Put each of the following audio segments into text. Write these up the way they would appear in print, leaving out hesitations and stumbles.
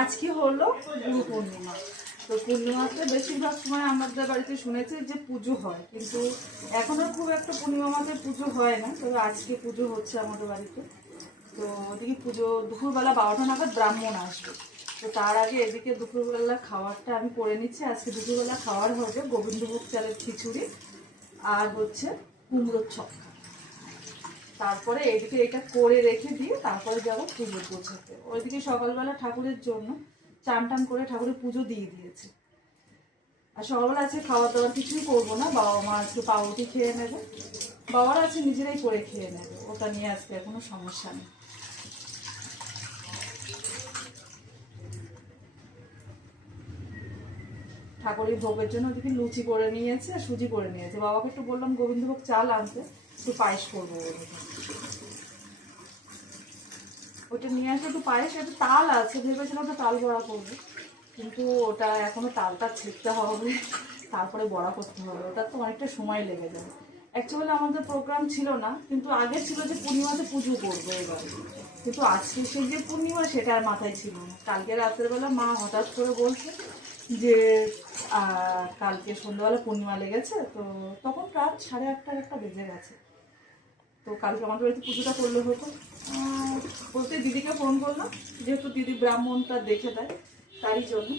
আজকে হলো গুরু পূর্ণিমা। তো পূর্ণিমাতে বেশিরভাগ সময় আমাদের বাড়িতে শুনেছি যে পুজো হয়, কিন্তু এখন আর খুব একটা পূর্ণিমা মাতে পুজো হয় না। তবে আজকে পুজো হচ্ছে আমাদের বাড়িতে। তো ওদিকে পুজো দুপুরবেলা 12টা নাগাদ ব্রাহ্মণ আসবে। তো তার আগে এদিকে দুপুরবেলা খাবারটা আমি করে নিচ্ছি। আজকে দুপুরবেলা খাওয়ার হবে গোবিন্দভোগ চালের খিচুড়ি আর হচ্ছে কুমড়োর ছক্কা। তারপরে এদিকে এটা করে রেখে দিয়ে তারপরে যাবো পুজো গোছাতে। ওইদিকে সকালবেলা ঠাকুরের জন্য চান টান করে ঠাকুরের পুজো দিয়ে দিয়েছে। আর সকালবেলা আজকে খাওয়া দাওয়ার কিছুই করবো না, বাবা মা আজকে পাউরুটি খেয়ে নেবে, বাবারা আছে নিজেরাই করে খেয়ে নেবে, ওটা নিয়ে আজকে কোনো সমস্যা নেই। ঠাকুরের ভোগের জন্য ওদিকে লুচি করে নিয়েছে আর সুজি করে নিয়েছে। বাবাকে একটু বললাম গোবিন্দভোগ চাল আনতে, একটু পায়েস করবো ওটা নিয়ে আসলে। একটু পায়েস, একটু তাল আছে, ভেবেছিলাম ওটা তাল বড়া করবো, কিন্তু ওটা এখনো তালটা ছেঁকতে হবে, তারপরে বড়া করতে হবে, ওটা তো অনেকটা সময় লেগে যাবে। অ্যাকচুয়ালি আমাদের প্রোগ্রাম ছিল না, কিন্তু আগে ছিল যে পূর্ণিমাতে পুজো করবো এবার, কিন্তু আজকে সেই যে পূর্ণিমা সেটা আর মাথায় ছিল না। কালকে রাতের বেলা মা হঠাৎ করে বলছে যে কালকে সন্ধ্যাবেলা পূর্ণিমা লেগেছে, তো তখন রাত 8:30 একটা বেজে গেছে। তো কালকে আমাদের বাড়িতে পুজোটা করলে হতো বলতে দিদিকে ফোন করলাম, যেহেতু দিদি ব্রাহ্মণটা দেখে দেয়, তারই জন্য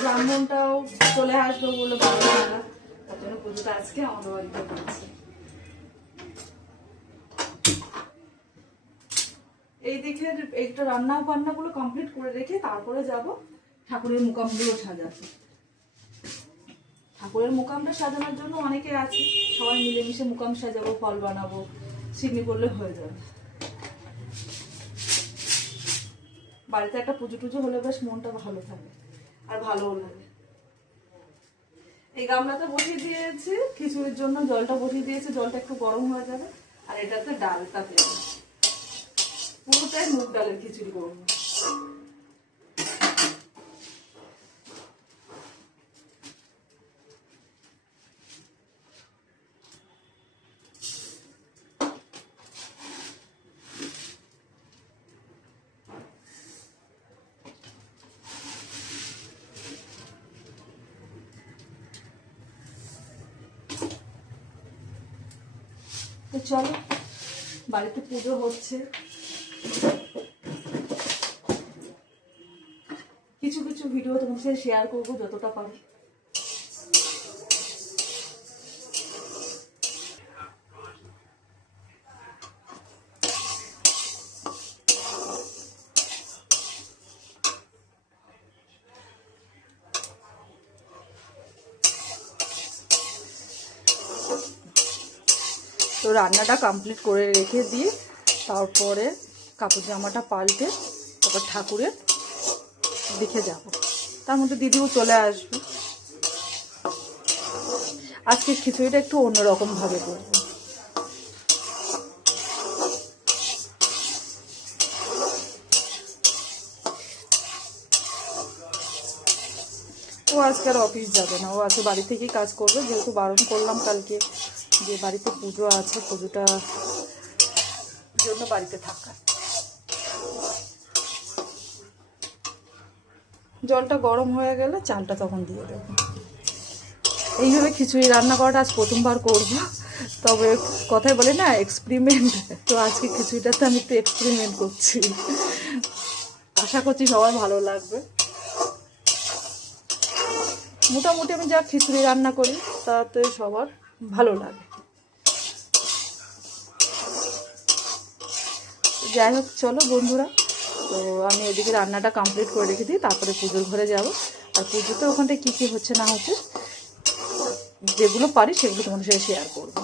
ব্রাহ্মণটাও চলে আসবো বলে 12টা নাগাদ, তার জন্য পুজোটা আজকে আমাদের বাড়িতে করছে। এই দিকে এইটা রান্না বান্নাগুলো কমপ্লিট করে রেখে তারপরে যাব ঠাকুরের মুকামগুলো সাজাতে। ঠাকুরের মুকামটা সাজানোর জন্য অনেকে আছে, সবাই মিলেমিশে মুকাম সাজাবো, ফল বানাবো, সিডনি করলে হয়ে যাবে। বাড়িতে একটা পুজো টুজো হলে বেশ মনটা ভালো থাকে আর ভালোও লাগে। এই গামলাতে বসিয়ে দিয়েছি খিচুড়ির জন্য, জলটা বসিয়ে দিয়েছি, জলটা একটু গরম হয়ে যাবে। আর এটাতে ডালটা দেবো, পুরোটাই মুগ ডালের খিচুড়ি করবো। তো চলো, বাড়িতে পুজো হচ্ছে, কিছু কিছু ভিডিও তোমার সাথে শেয়ার করবো যতটা পারি। তো রান্নাটা কমপ্লিট করে রেখে দিয়ে তারপরে কাপড় জামাটা পাল্টে তারপর ঠাকুরের দিকে যাব। তার মধ্যে দিদিও চলে আসবে। আজকে খিচুড়িটা একটু অন্যরকম ভাবে করব। ও আজকে আর অফিস যাবে না, ও আজকে বাড়ি থেকেই কাজ করবে, যেহেতু বারণ করলাম কালকে যে বাড়িতে পুজো আছে, পুজোটা জন্য বাড়িতে থাকা। জলটা গরম হয়ে গেলে চালটা তখন দিয়ে দেবো। এইভাবে খিচুড়ি রান্না করাটা আজ প্রথমবার করব, তবে কথাই বলে না এক্সপেরিমেন্ট, তো আজকে খিচুড়িটাতে আমি একটু এক্সপেরিমেন্ট করছি। আশা করছি সবার ভালো লাগবে। মোটামুটি আমি যা খিচুড়ি রান্না করি তাতে সবার ভালো লাগে। যাই হোক চলো বন্ধুরা, তো আমি এদিকে রান্নাটা কমপ্লিট করে রেখে দিই, তারপরে পুজোর ঘরে যাব। আর পুজোতে ওখানটায় কী কী হচ্ছে না হচ্ছে যেগুলো পারি সেগুলো তোমাদের সাথে শেয়ার করবো।